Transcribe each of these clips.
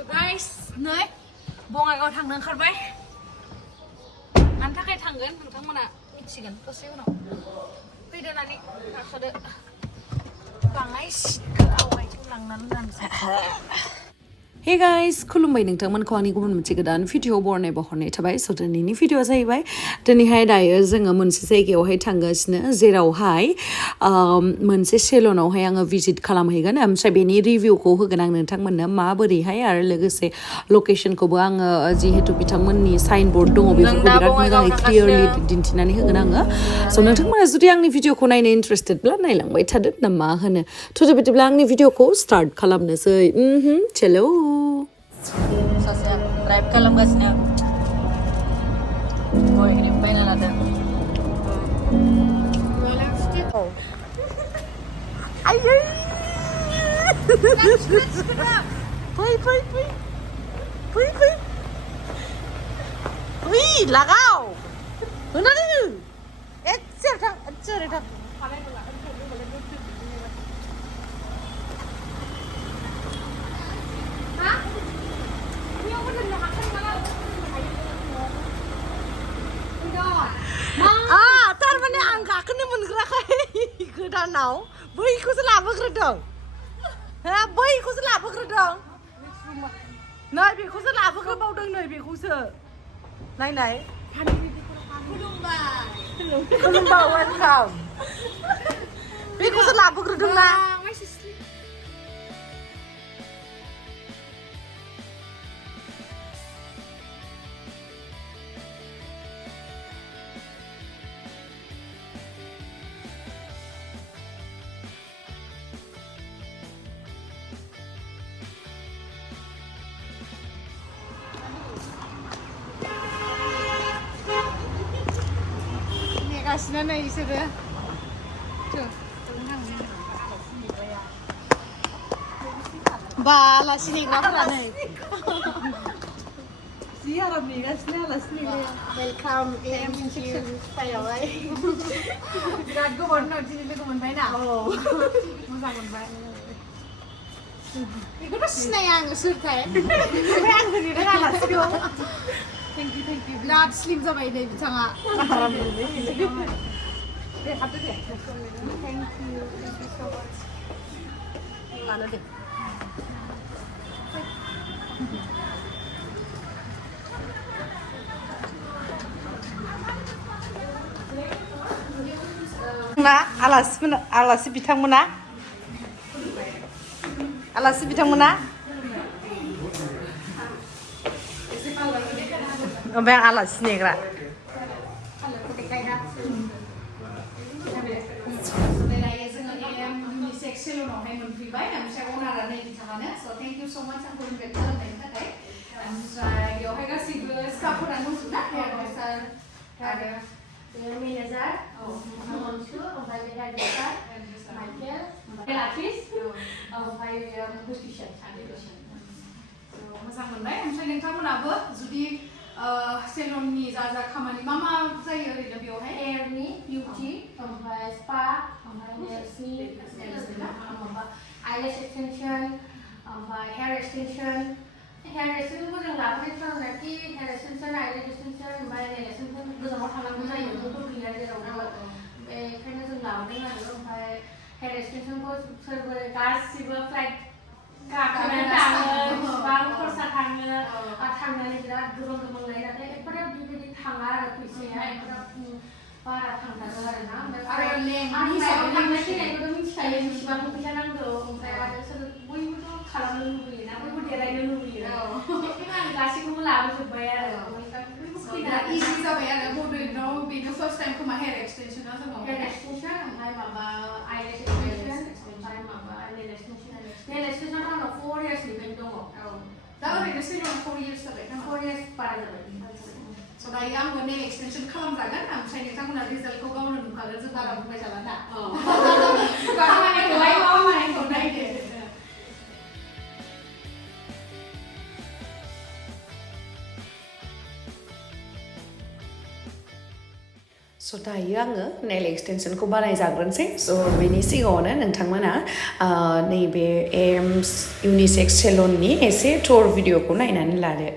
So guys, नै Bongaigaon थांनो ओंखारबाय मानि थाखाय थांगोन नोंथांमोना मिथिगोन दसे उनाव फैदोनानै गाखोदो बाङाय सिटखौ आवगायथिं लांनानै दोनसै Hey guys, Khulumbai नोंथांमोनखौ आंनि गुबुन मोनसे गोदान भिडिअ बरनाय बहरनाय थाबाय स' दिनैनि भिडिअआ जाहैबाय दिनैहाय दायो जोङो मोनसे जायगायावहाय थांगासिनो जेरावहाय मोनसे सेलुनावहाय आङो भिजिट खालामहैगोन ओमफ्राय बेनि रिभिउखौ होगोन आं नोंथांमोननो माबोरैहाय आरो लोगोसे लकेसनखौबो आङो जिहेतु बिथांमोननि साइन बर्ड दङ बेफोरखौ बिराद मोजाङै क्लियारलि दिन्थिनानै होगोन आङो स' नोंथांमोना जुदि आंनि भिडिअखौ नायनो इन्टारेस्टेडब्ला नायलांबाय थादो ना मा होनो थ' बिदिब्ला आंनि भिडिअखौ स्टार्ट खालामनोसै चलो सासे ड्राइभ खालामगासिनो गय बायना लादों आयै फै फै फै फै फै फै लागाव होनानै एसे थां एसे थां थारमाने आं गाखोनो मोनग्राखाय गोदानाव बैखौसो लाबोग्रोदों हा बैखौसो लाबोग्रोदों नै बेखौसो लाबोग्रोबावदों नै बेखौसो नायनाय खुलुमबाय वेलकाम बेखौसो लाबोग्रोदों ना गासिनो नै इसोरो बा आलासि नेग्राफोरा नै जि आराम नेगासिनो आलासि नेग्राया वेलकाम फैयावहाय बिराद गोबाव उनाव दिनै लोगो मोनबाय ना मोजां मोनबाय बेखौथ' सिनाया आङो सोरथाय ओमफ्राय आं होनेदों आलासिखौ Thank you. बिराद स्लिम जाबाय नै बिथाङा दे हाबदो दे Thank you so much लानो दे ना आलासि बिथांमोना ओमफ्राय आलासि नेग्रा सेलुनावहाय मोनफैबाय ओमफ्राय अनारा नै बिथाङानो स' थेंक इउ स' माच आंखौ इनभाइट खालामनायनि थाखाय ओमफ्राय बेवहाय गासैबो स्टाफफोरानो दंजोब ना हेयार ड्रेसार आरो मेनेजार मनसु ओमफ्राय बे हेयार ड्रेसार माइकेल आर्टिस्ट ओमफ्राय बुस्टिसन मोजां मोनबाय ओमफ्राय नोंथांमोनाबो जुदि सेलुननि जा खामानि मा जायो ओरैनो बेवहाय हेयारनि बिउटि ओमफ्राय स्पा ओमफ्राय नेल्सनि माबा आइलेस एक्सटेनसन ओमफ्राय हेयार एक्सटेनसनखौ जों लाबोनाय खालामनायखि हेयार एक्सटेनसन आइलेस एक्सटेनसन ओमफ्राय नेल एक्सटेनसन गोजानाव थांनांगौ जायो बेफोरथ' गैया जेरावबो बेखायनो जों लाबोदों आरो ओमफ्राय हेयार एक्सटेनसनखौ सोरबा गासिबो फ्लाइट गाखोनानै थाङो गोबां खरसा थांनानै बिराद गोबां लायो नाथाय एफोराब बेबायदि थाङा आरो फैसाया एफोराब बारा थांथारो आरो ना आरो थांनाय फैनायखौथ' मिथिखायो बेसेबां फैसा नांगौ ओमफ्राय आरो सोर बयबोथ' खालामनो लुबैयो ना बयबो देलायनो लुबैयो बेखायनो आं गासैखौबो लाबोजोब्बाय आरो इजि जाबाय आरो बबेनाव बेनो फार्स्ट टाइम खोमा हेयार एक्सटेनसना जोंनाव हेयार एक्सटेनसन ओमफ्राय माबा आइलेस एक्सटेनसन ओमफ्राय माबा नेल एक्सटेनसन आंनाव 4 इयार्सनिफ्रायनो दङ दा ओरैनो सेलुना 4 इयार्स जाबाय 4 इयार्स बारा जाबाय स' दायो आंबो नेल एक्सटेनसन खालामजागोन ओमफ्राय नोंथांमोना रिजाल्टखौ गावनो नुखागोन जों बारा बुंबाय जाला दा खामानिखौ नायदो स' So दायो आङो नेल एक्सटेनसनखौ बानायजाग्रोनोसै स' बेनि सिगाङावनो नोंथांमोना नैबे एम्स इउनिसेक्स सेलननि एसे टुर भिडिअखौ नायनानै लादो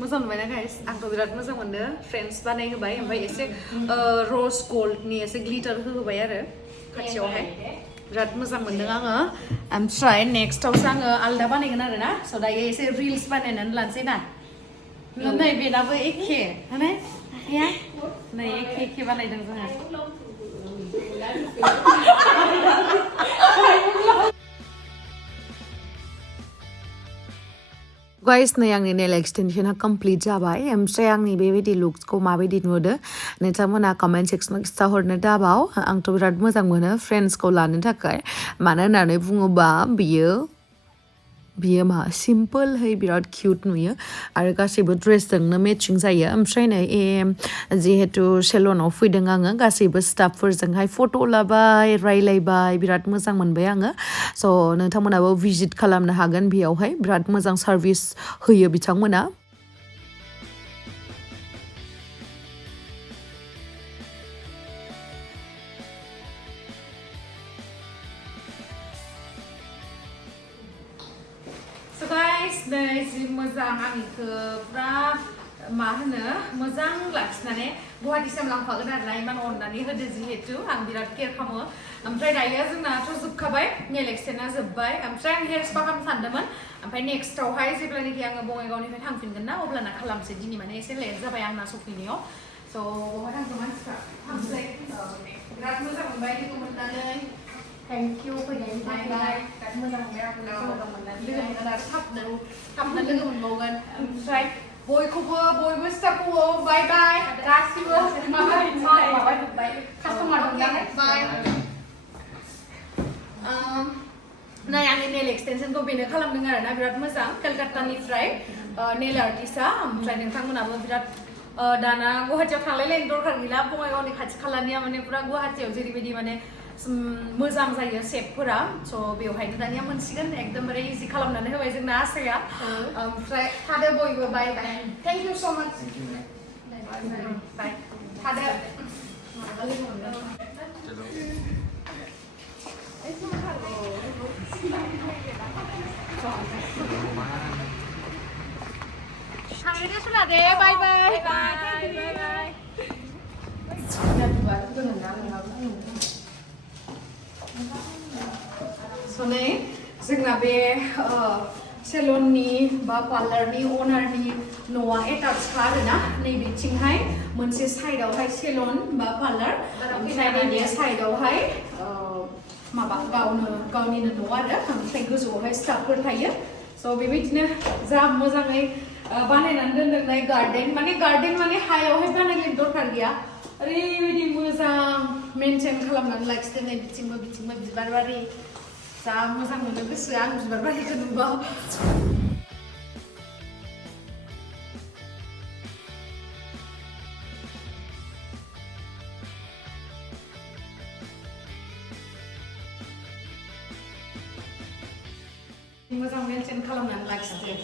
मोजां मोनबायना गाइस आंथ' बिराद मोजां मोनदों फ्रेन्ड्स बानायहोबाय ओमफ्राय एसे र'ज गल्डनि एसे ग्लिटार होबाय आरो खाथियावहाय बिराद मोजां मोनदों आङो ओमफ्राय नेक्स्टआवसो आङो आलदा बानायगोन आरो ना स' दायो एसे रिल्स बानायनानै लानोसै ना नै बेनाबो एखे माने नै एखे बानायदों जोङो गाइस नै आंनि नेल एक्सटेनसना कमप्लिट जाबाय ओमफ्राय आंनि बेबायदि लुक्सखौ माबायदि नुदो नोंथांमोना कमेन्ट सेक्सनाव खिन्थाहरनो दाबाव आंथ' बिराद मोजां मोनो फ्रेन्ड्सखौ लानो थाखाय मानो होननानै बुङोबा बियो मा सिम्पोलहै बिराद किउट नुयो आरो गासैबो ड्रेसजोंनो मेचिं जायो ओमफ्राय नै जिहेतु सेलनाव फैदों आङो गासैबो स्टाफफोरजोंहाय फट' लाबाय रायलायबाय बिराद मोजां मोनबाय आङो स' नोंथांमोनाबो भिजिट खालामनो हागोन बेयावहाय बिराद मोजां सार्भिस होयो बिथांमोना So guys, नै जि मोजां आंनिखौ पुरा मा होनो मोजां लाखिनानै गुवाहाटीसिम लांफागोन आरोना इमान अननानै होदो जिहेतु आं बिराद केयार खालामो ओमफ्राय दायो जोंनाथ' जोबखाबाय नेल एक्सटेना जोब्बाय ओमफ्राय आं हेयार स्पा खालामनो सानदोंमोन ओमफ्राय नेक्स्टआवहाय जेब्लानाखि आङो बङाइगावनिफ्राय थांफिनगोन ना अब्लाना खालामसै दिनै माने एसे लेट जाबाय आंना सफैनायाव स' बहा थांगोन मानसिफ्रा थांसै बिराद मोजां मोनबाय लोगो मोननानै Thank you फैनायनि थाखाय बिराद मोजां मोनबाय आंखौ मोजां मोननानै लोगो मोनगोन आरो थाबनो लोगो मोनबावगोन ओमफ्राय बयबो स्टाफखौ बाय बाय गासिबो माबा जोब्बाय कास्टमार दंना बाय नै आंनि नेल एक्सटेनसनखौ बेनो खालामदों आरोना बिराद मोजां कलकातानिफ्राय नेल आर्टिस्टआ ओमफ्राय नोंथांमोनाबो बिराद दाना गुवाहाटीयाव थांलायलायनो दरकार गैला बङाइगावनि खाथि खालानिया माने पुरा गुवाहाटीयाव जेरैबायदि माने मोजां जायो सेपफोरा स' बेवहायनो दानिया मोनसिगोन एकदमबारे इजि खालामनानै होबाय जोंना आसाया ओमफ्राय थादो बयबो बाय बाय थेंक इउ स' माच बाय थादो थांदो सुना दे बाय बाय बाय बाय सनै जोंना बे सेलननि बा पार्लारनि अनारनि न'आ एटाचखा आरोना नैबेथिंहाय मोनसे साइडआवहाय सेलन बा पार्लार ओमफ्राय नैबे साइडआवहाय माबा गावनिनो न' आरो ओमफ्राय गोजौआवहाय स्टाफफोर थायो स' So बेबायदिनो जा मोजाङै बानायनानै दोनदोंलाय गार्डेन माने हायावहाय बानायनो दरकार गैया ओरैबायदि मोजां मेनटेन खालामनानै लाखिदों बिथिंबो बिबार बारि जा मोजां मोनो गोसोआ आं बिबार बारिखौ नुबा मोजां मेनटेन खालामनानै लाखिदों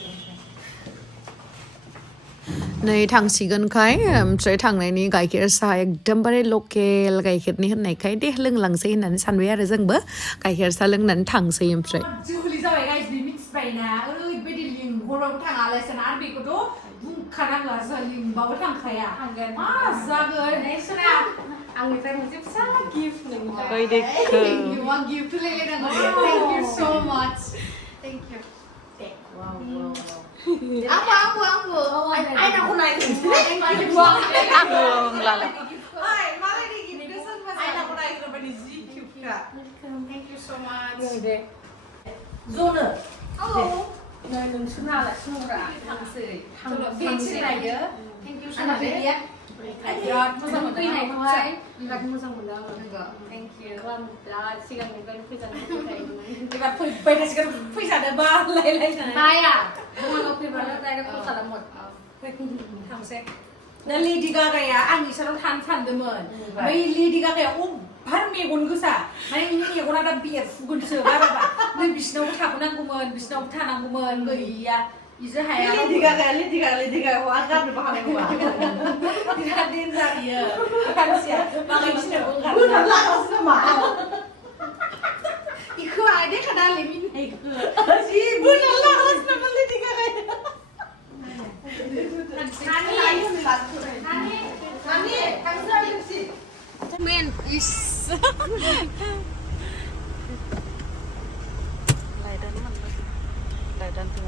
नै थांसिगोनखाय ओमफ्राय थांनायनि गाइखेर साहा एकदमबारे लकेल गाइखेरनि होननायखाय दे लोंलांसै होननानै सानबाय आरो जोंबो गाइखेर साहा लोंनानै थांसै ओमफ्राय जुलि जाबाय गाइस बे मिथिबायना ओरैबायदि लिंहरबाबो थाङालायसो आरो बेखौथ' बुंखानांला जों लिंबाबो थांखाया मा जागोन आंनिफ्राय मोनसे फिसा गिफ्ट नोंनिफ्राय गिफ्ट होलायलायनांगौ थेंक इउ सो माच thank you Aku. Ay naku naik. Aku ngelala. Ay, malah di gini dosen mas. Ay naku naik ke bani zikip kak. Thank you so much. Zona. Halo. Nah, nungsuna lah semua. Hangsei aja. Thank you so much. Ya. Birat moजां मोनदों बिराद मोजां मोनदों thank you बिराद सिगांनिफ्रायनो फैजानो फैखायोमोन एबार फैबाय थासिगोन फैजानो बालायलायनाय माया बङाइगाव फैबानो डाइरेक्ट कल खालामो थांसै ना लेडि गागाया आंनि सानाव थानो सानदोंमोन बै लेडि गागाया अभार मेगन गोसा माने इनि मेगना दा बेरफुगोनसो बाराबा नों बिसिनावबो थाबोनांगौमोन बिसिनावबो थानांगौमोन गैया इजो हाया लेडि गागाया आगारनोबो हानाय नङा बिराद डेन्जार बियो मानसिया मालाय बिसिनावबो ओंखारनो लागासो नामा इखौ आइ देखादालै मिनिनायखौ जि बुरजा लागासो नामा लेडि गागाया नानि थांसै लोगोसे मेन इस लाइदान दङ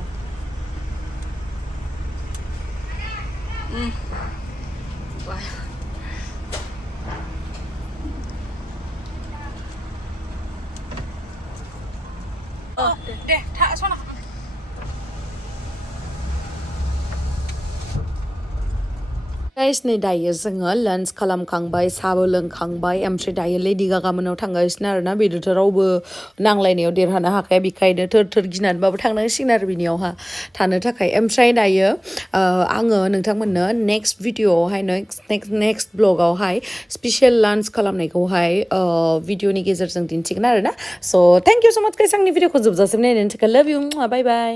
Bye. Oh, deh, tak sana. Guys, नै दायो जोङो लान्च खालामखांबाय साहाबो लोंखांबाय ओमफ्राय दायो लेडि गागा मोनाव थांगासिनो आरोना बेदोथ' रावबो नांलायनायाव देरहानो हाखाया बेखायनो थोर गिनानैबाबो थांनांसिगोन आरो बिनियावहा थानो थाखाय ओमफ्राय दायो आङो नोंथांमोननो नेक्स्ट भिडिअआवहाय नेक्स्ट ब्लगावहाय स्पेसियेल लान्च खालामनायखौहाय भिडिअनि गेजेरजों दिन्थिगोन आरोना स' थेंक इउ स' माच गाइस आंनि भिडिअखौ जोबजासिम नायनायनि थाखाय लाभ इउ बाय बाय